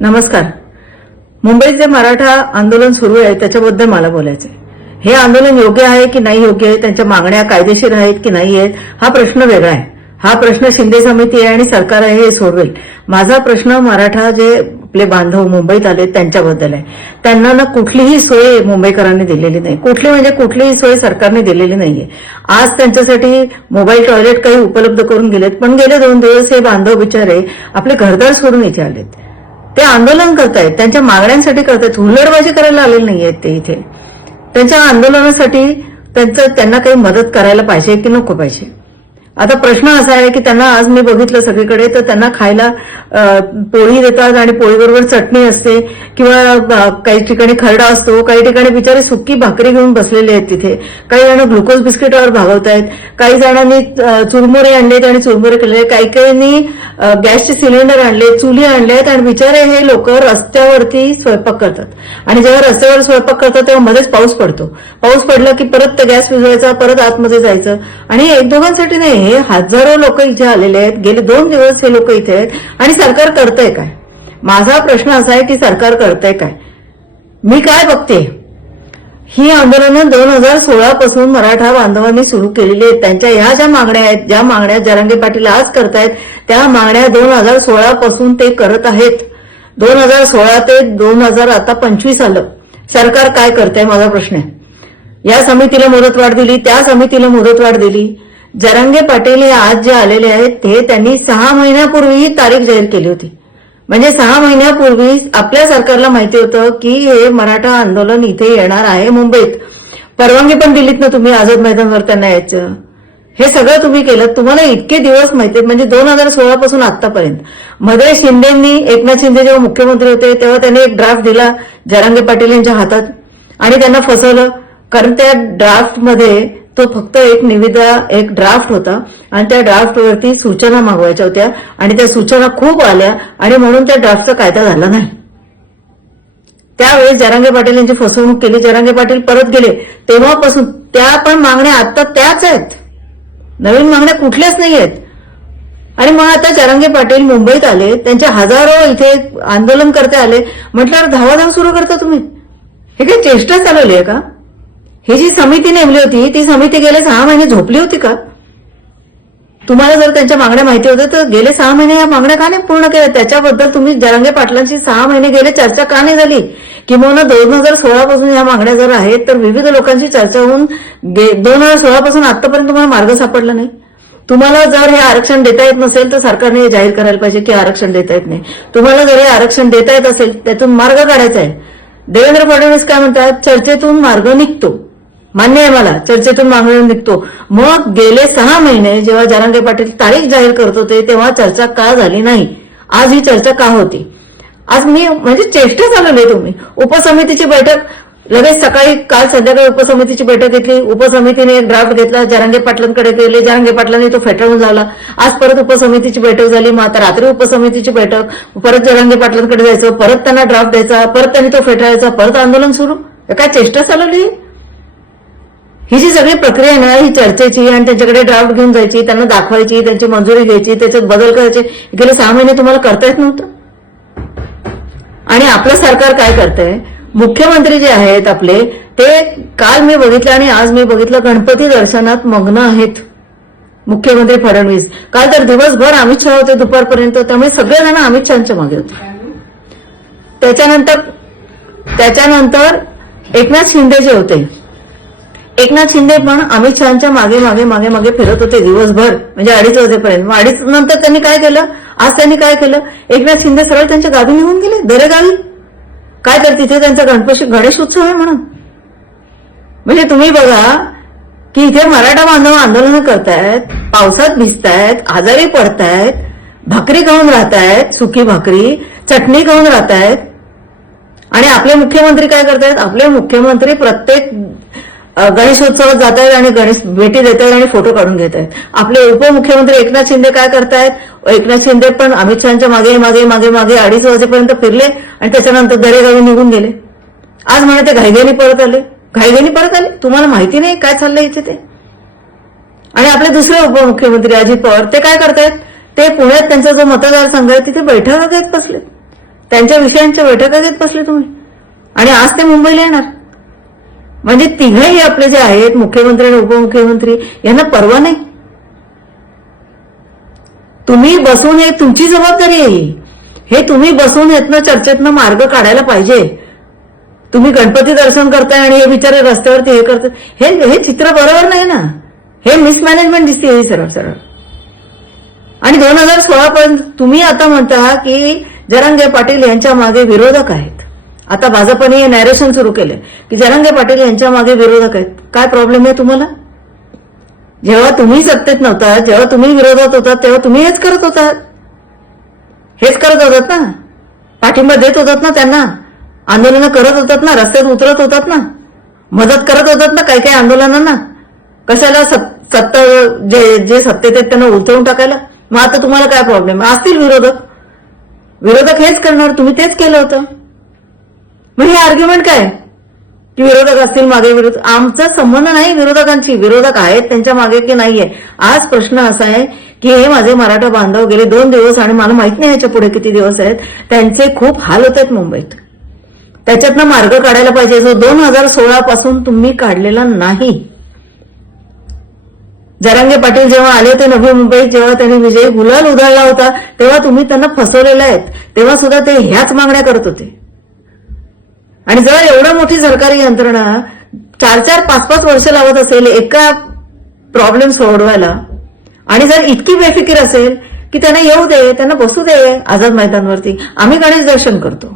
नमस्कार मुंबईत जे मराठा आंदोलन सुरू आहे त्याच्याबद्दल मला बोलायचं हे आंदोलन योग्य आहे की नाही योग्य आहे त्यांच्या मागण्या कायदेशीर आहेत की नाही आहेत हा प्रश्न वेगळा आहे हा प्रश्न शिंदे समिती आहे आणि सरकार आहे हे सोडवेल माझा प्रश्न मराठा जे आपले बांधव मुंबईत आले त्यांच्याबद्दल आहे त्यांना ना कुठलीही सोय मुंबईकरांनी दिलेली नाही कुठली म्हणजे कुठलीही सोय सरकारने दिलेली नाहीये आज त्यांच्यासाठी मोबाईल टॉयलेट काही उपलब्ध करून गेलेत पण गेले दोन दिवस हे बांधव बिचारे आपले घरदार सोडून इथे आलेत ते आंदोलन करतायत त्यांच्या मागण्यांसाठी करतायत हुल्लडबाजी करायला आलेले नाही आहेत ते इथे त्यांच्या आंदोलनासाठी त्यांचं त्यांना काही मदत करायला पाहिजे की नको पाहिजे आता प्रश्न असा आहे की त्यांना आज मी बघितलं सगळीकडे तर त्यांना खायला पोळी देतात आणि पोळीबरोबर चटणी असते किंवा काही ठिकाणी खरडा असतो काही ठिकाणी बिचारे सुकी भाकरी घेऊन बसलेले आहेत तिथे काही जण ग्लुकोज बिस्किटावर भागवत आहेत काही जणांनी चुरमुरे आणलेत आणि चुरमुरे केले काही काहींनी गॅसचे सिलेंडर आणले चुली आहेत आणि बिचारे हे लोक रस्त्यावरती स्वयंपाक करतात आणि जेव्हा रस्त्यावर स्वयंपाक करतात तेव्हा मध्येच पाऊस पडतो पाऊस पडला की परत गॅस विजवायचा परत आतमध्ये जायचं आणि एक दोघांसाठी नाही हजारो लोक इथे आलेले आहेत गेले दोन दिवस हे लोक इथे आहेत आणि सरकार करतंय काय माझा प्रश्न असा आहे की सरकार करतंय काय मी काय बघते ही आंदोलनं दोन हजार सोळा पासून मराठा बांधवांनी सुरू केलेली आहेत त्यांच्या ह्या ज्या मागण्या आहेत ज्या मागण्या जरांगे पाटील आज करतायत त्या मागण्या दोन हजार सोळा पासून ते करत आहेत दोन हजार सोळा ते दोन हजार आता पंचवीस आलं सरकार काय करतंय माझा प्रश्न आहे या समितीला मुदतवाढ दिली त्या समितीला मुदतवाढ दिली जरांगे पाटील हे आज जे आलेले आहेत ते त्यांनी सहा महिन्यापूर्वी तारीख जाहीर केली होती म्हणजे सहा महिन्यापूर्वी आपल्या सरकारला माहिती होतं की हे मराठा आंदोलन इथे येणार आहे मुंबईत परवानगी पण दिलीत ना तुम्ही आझाद मैदानवर त्यांना यायचं हे सगळं तुम्ही केलं तुम्हाला इतके दिवस माहिती म्हणजे दोन हजार सोळा पासून आतापर्यंत मध्ये शिंदेनी एकनाथ शिंदे जेव्हा मुख्यमंत्री होते तेव्हा त्यांनी एक ड्राफ्ट दिला जरांगे पाटील यांच्या हातात आणि त्यांना फसवलं कारण त्या ड्राफ्टमध्ये तो फक्त एक निविदा एक ड्राफ्ट होता आणि त्या ड्राफ्टवरती सूचना मागवायच्या होत्या आणि त्या सूचना खूप आल्या आणि म्हणून त्या ड्राफ्टचा कायदा झाला नाही त्यावेळेस जरांगे पाटील यांची फसवणूक केली जरांगे पाटील परत गेले तेव्हापासून त्या पण मागण्या आता त्याच आहेत नवीन मागण्या कुठल्याच नाही आहेत आणि मग आता जरांगे पाटील मुंबईत आले त्यांचे हजारो इथे आंदोलन करते आले म्हटल्यावर धावाधाव सुरू करता तुम्ही हे काही चेष्टा चालवली आहे का ही जी समिती नेमली होती ती समिती गेले सहा महिने झोपली होती का तुम्हाला जर त्यांच्या मागण्या माहिती होत्या तर गेले सहा महिने या मागण्या का नाही पूर्ण केल्या त्याच्याबद्दल तुम्ही जरांगे पाटलांशी सहा महिने गेले चर्चा का नाही झाली किंवा दोन हजार सोळा पासून या मागण्या जर आहेत तर विविध लोकांशी चर्चा होऊन दोन हजार सोळा पासून आतापर्यंत तुम्हाला मार्ग सापडला नाही तुम्हाला जर हे आरक्षण देता येत नसेल तर सरकारने हे जाहीर करायला पाहिजे की आरक्षण देता येत नाही तुम्हाला जर हे आरक्षण देता येत असेल त्यातून मार्ग काढायचा आहे देवेंद्र फडणवीस काय म्हणतात चर्चेतून मार्ग निघतो मान्य आहे मला चर्चेतून मागणी निघतो मग गेले सहा महिने जेव्हा जारांगे पाटील तारीख जाहीर करत होते तेव्हा चर्चा का झाली नाही आज ही चर्चा का होती आज मी म्हणजे चेष्टा चालवली तुम्ही उपसमितीची बैठक लगेच सकाळी काल संध्याकाळी उपसमितीची बैठक घेतली उपसमितीने एक ड्राफ्ट घेतला जरांगे पाटलांकडे केले जरांगे पाटलांनी तो फेटाळून झाला आज परत उपसमितीची बैठक झाली मग आता रात्री उपसमितीची बैठक परत जरांगे पाटलांकडे जायचं परत त्यांना ड्राफ्ट द्यायचा परत त्यांनी तो फेटाळायचा परत आंदोलन सुरू काय चेष्टा चालवली ही जी सगळी प्रक्रिया ना ही चर्चेची आणि त्यांच्याकडे ड्राफ्ट घेऊन जायची त्यांना दाखवायची त्यांची मंजुरी घ्यायची त्याच्यात बदल करायचे गेले सहा महिने तुम्हाला करता येत नव्हतं आणि आपलं सरकार काय करतंय मुख्यमंत्री जे आहेत आपले ते काल मी बघितलं आणि आज मी बघितलं गणपती दर्शनात मग्न आहेत मुख्यमंत्री फडणवीस काल तर दिवसभर अमित शहा होते दुपारपर्यंत त्यामुळे सगळेजण अमित शहाच्या मागे होते त्याच्यानंतर त्याच्यानंतर एकनाथ शिंदे जे होते एकनाथ शिंदे पण अमित शहाच्या मागे मागे मागे मागे फिरत होते दिवसभर म्हणजे अडीच वाजेपर्यंत मग अडीच नंतर त्यांनी काय केलं आज त्यांनी काय केलं एकनाथ शिंदे सरळ त्यांच्या गादी निघून गेले गावी काय तर तिथे त्यांचा गणपती गणेश उत्सव आहे म्हणून म्हणजे तुम्ही बघा की इथे मराठा बांधव आंदोलन करतायत पावसात भिजतायत आजारी पडतायत भाकरी खाऊन राहतायत सुकी भाकरी चटणी खाऊन राहतायत आणि आपले मुख्यमंत्री काय करतायत आपले मुख्यमंत्री प्रत्येक गणेशोत्सवात जात आहेत आणि गणेश भेटी देतायत आणि फोटो काढून घेत आहेत आपले उपमुख्यमंत्री एकनाथ शिंदे काय करतायत एकनाथ शिंदे पण अमित शहाच्या मागे मागे मागे मागे अडीच वाजेपर्यंत फिरले आणि त्याच्यानंतर दरेगावी निघून गेले आज म्हणा ते घाईघाईने परत आले घाईघाईने परत आले तुम्हाला माहिती नाही काय चाललंय इथे ते आणि आपले दुसरे उपमुख्यमंत्री अजित पवार ते काय करतायत ते पुण्यात त्यांचा जो मतदारसंघ आहे तिथे बैठका घेत बसले त्यांच्या विषयांच्या बैठका घेत बसले तुम्ही आणि आज ते मुंबईला येणार म्हणजे तिघेही आपले जे आहेत मुख्यमंत्री आणि उपमुख्यमंत्री यांना परवा नाही तुम्ही बसून हे तुमची जबाबदारी येईल हे तुम्ही बसून यातनं चर्चेतनं मार्ग काढायला पाहिजे तुम्ही गणपती दर्शन करताय आणि हे बिचारे रस्त्यावरती हे करताय हे हे चित्र बरोबर नाही ना हे मिसमॅनेजमेंट दिसते हे सरळ सरळ आणि दोन हजार सोळा पर्यंत तुम्ही आता म्हणता की जरांगे पाटील यांच्या मागे विरोधक आहेत आता भाजपने हे नॅरेशन सुरू केले की जरांगे पाटील यांच्या मागे विरोधक आहेत काय प्रॉब्लेम आहे तुम्हाला जेव्हा तुम्ही सत्तेत नव्हता जेव्हा तुम्ही विरोधात होता तेव्हा तुम्ही हेच करत होता हेच करत होतात ना पाठिंबा देत होतात ना त्यांना आंदोलनं करत होतात ना रस्त्यात उतरत होतात ना मदत करत होतात ना काही काही आंदोलनांना कशाला सत्ता जे जे सत्तेत आहेत त्यांना उलथवून टाकायला मग आता तुम्हाला काय प्रॉब्लेम असतील विरोधक विरोधक हेच करणार तुम्ही तेच केलं होतं मग हे आर्ग्युमेंट काय की विरोधक असतील मागे विरोध आमचा संबंध नाही विरोधकांची विरोधक आहेत त्यांच्या मागे की नाहीये आज प्रश्न असा आहे की हे माझे मराठा बांधव गेले दोन दिवस आणि मला माहित नाही याच्या पुढे किती दिवस आहेत त्यांचे खूप हाल होत आहेत मुंबईत त्याच्यातनं मार्ग काढायला पाहिजे जो दोन हजार सोळा पासून तुम्ही काढलेला नाही जरांगे पाटील जेव्हा आले होते नवी मुंबईत जेव्हा त्यांनी विजय गुलाल उधळला होता तेव्हा तुम्ही त्यांना फसवलेला आहेत तेव्हा सुद्धा ते ह्याच मागण्या करत होते आणि जर एवढं मोठी सरकारी यंत्रणा चार चार पाच पाच वर्ष लावत असेल एका प्रॉब्लेम सोडवायला आणि जर इतकी बेफिकीर असेल की त्यांना येऊ दे त्यांना बसू दे आझाद मैदानवरती आम्ही गणेश दर्शन करतो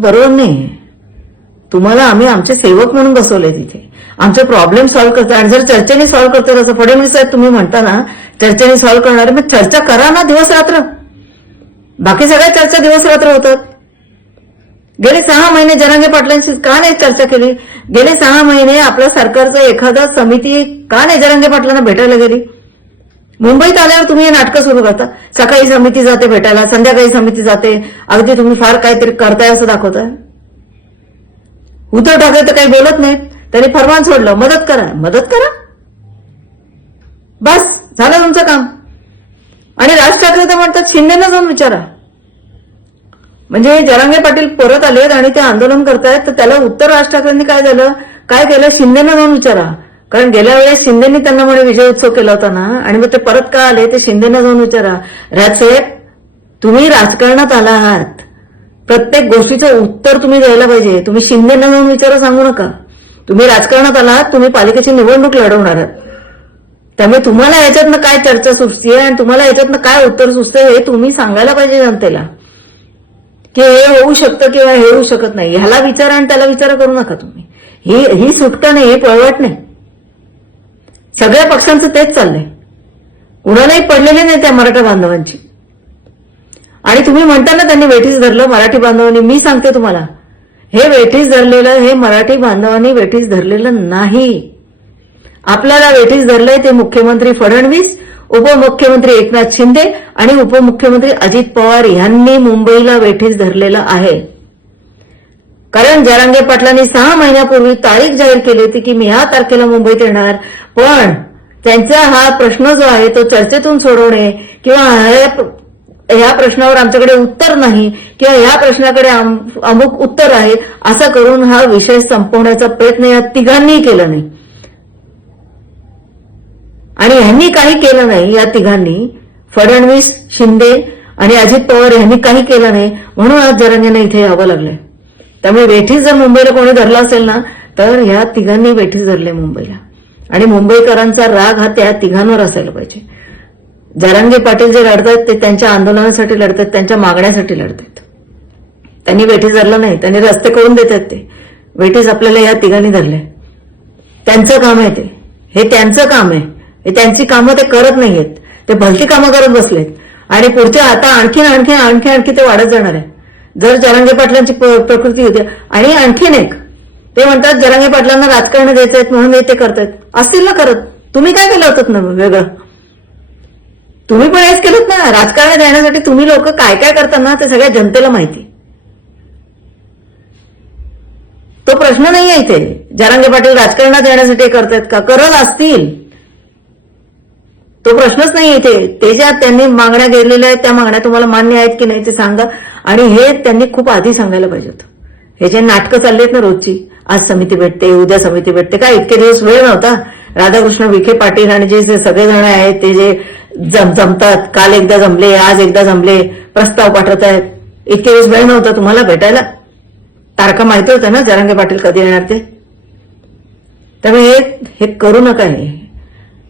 बरोबर नाही तुम्हाला आम्ही आमचे सेवक म्हणून बसवले तिथे आमचे प्रॉब्लेम सॉल्व्ह करतो आणि जर चर्चेने सॉल्व्ह करतो असं फडणवीस साहेब तुम्ही म्हणता ना चर्चेने सॉल्व्ह करणार मग चर्चा करा ना दिवस रात्र बाकी सगळ्या चर्चा दिवस रात्र होतात गेले सहा महिने जनांगे पाटलांशी का नाही चर्चा केली गेले सहा महिने आपल्या सरकारचं एखादा समिती का नाही जरांगे पाटलांना भेटायला गेली मुंबईत आल्यावर तुम्ही हे नाटकं सुरू करता सकाळी समिती जाते भेटायला संध्याकाळी समिती जाते अगदी तुम्ही फार काहीतरी करताय असं दाखवताय उद्धव ठाकरे तर काही बोलत नाहीत त्यांनी फरमान सोडलं मदत करा मदत करा बस झालं तुमचं काम आणि राज ठाकरे तर म्हणतात शिंदेना जाऊन विचारा म्हणजे जरांगे पाटील परत आलेत आणि ते आंदोलन करतायत तर त्याला उत्तर राज ठाकरेंनी काय झालं काय केलं शिंदेना जाऊन विचारा कारण गेल्या वेळेस शिंदेनी त्यांना म्हणे विजय उत्सव केला होता ना आणि मग ते परत का आले ते शिंदेना जाऊन विचारा राजसाहेब तुम्ही राजकारणात आला आहात प्रत्येक गोष्टीचं उत्तर तुम्ही द्यायला पाहिजे तुम्ही शिंदेना जाऊन विचारा सांगू नका तुम्ही राजकारणात आलात तुम्ही पालिकेची निवडणूक लढवणार आहात त्यामुळे तुम्हाला याच्यातनं काय चर्चा सुचते आणि तुम्हाला याच्यातनं काय उत्तर सुचते हे तुम्ही सांगायला पाहिजे जनतेला की हे होऊ शकतं किंवा हे होऊ शकत नाही ह्याला विचारा आणि त्याला विचार करू नका तुम्ही ही ही सुटका नाही हे पळवाट नाही सगळ्या पक्षांचं तेच चाललंय कुणालाही पडलेले नाही त्या मराठा बांधवांची आणि तुम्ही म्हणता ना त्यांनी वेठीस धरलं मराठी बांधवांनी मी सांगते तुम्हाला हे वेठीस धरलेलं हे मराठी बांधवांनी वेठीस धरलेलं नाही आपल्याला वेठीस धरलंय ते मुख्यमंत्री फडणवीस उपमुख्यमंत्री एकनाथ शिंदे आणि उपमुख्यमंत्री अजित पवार यांनी मुंबईला वेठीस धरलेलं आहे कारण जरांगे पाटलांनी सहा महिन्यापूर्वी तारीख जाहीर केली होती की मी ह्या तारखेला मुंबईत येणार पण त्यांचा हा प्रश्न जो आहे तो चर्चेतून सोडवणे किंवा या प्रश्नावर आमच्याकडे उत्तर नाही किंवा या प्रश्नाकडे अमुक उत्तर आहे असा करून हा विषय संपवण्याचा प्रयत्न या तिघांनीही केला नाही आणि यांनी काही केलं नाही या तिघांनी फडणवीस शिंदे आणि अजित पवार यांनी काही केलं नाही म्हणून आज जरांगेंना इथे यावं लागलंय त्यामुळे वेठीस जर मुंबईला कोणी धरला असेल ना तर या तिघांनी वेठीस धरले मुंबईला आणि मुंबईकरांचा राग हा त्या तिघांवर असायला पाहिजे जरांगे पाटील जे लढतात ते त्यांच्या आंदोलनासाठी लढतात त्यांच्या मागण्यासाठी लढतात त्यांनी वेठीस धरलं नाही त्यांनी रस्ते करून देतात ते वेठीस आपल्याला या तिघांनी धरले त्यांचं काम आहे ते हे त्यांचं काम आहे त्यांची कामं ते करत नाहीयेत ते भलती कामं करत बसलेत आणि पुढच्या आता आणखीन आणखी आणखी आणखी ते वाढत जाणार आहे जर जरांगे पाटलांची प्रकृती होती आणि आणखीन एक ते म्हणतात जरांगे पाटलांना राजकारण आहेत म्हणून ते करतायत असतील ना करत तुम्ही काय केलं होतं ना वेगळं तुम्ही पण हेच केलं ना राजकारण देण्यासाठी तुम्ही लोक काय काय करताना ते सगळ्या जनतेला माहिती तो प्रश्न नाही आहे इथे जरांगे पाटील राजकारणात येण्यासाठी करतायत का करत असतील तो प्रश्नच नाही इथे ते ज्या त्यांनी मागण्या गेलेल्या आहेत त्या मागण्या तुम्हाला मान्य आहेत की नाही ते सांगा आणि हे त्यांनी खूप आधी सांगायला पाहिजे होतं हे जे नाटकं चालली आहेत ना रोजची आज समिती भेटते उद्या समिती भेटते काय इतके दिवस वेळ नव्हता राधाकृष्ण विखे पाटील आणि जे सगळेजण आहेत ते जे जम जमतात काल एकदा जमले आज एकदा जमले प्रस्ताव पाठवत आहेत इतके दिवस वेळ नव्हता तुम्हाला भेटायला तारखा माहिती होतं ना जरांगे पाटील कधी येणार ते त्यामुळे हे करू नका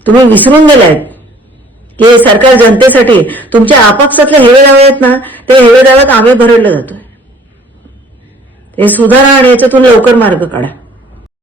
तुम्ही विसरून गेलायत की सरकार जनतेसाठी तुमच्या आपापसातले हेवे दावे आहेत ना ते हेवे दाव्यात आम्ही भरडलं जातोय हे सुधारा आणि याच्यातून लवकर मार्ग काढा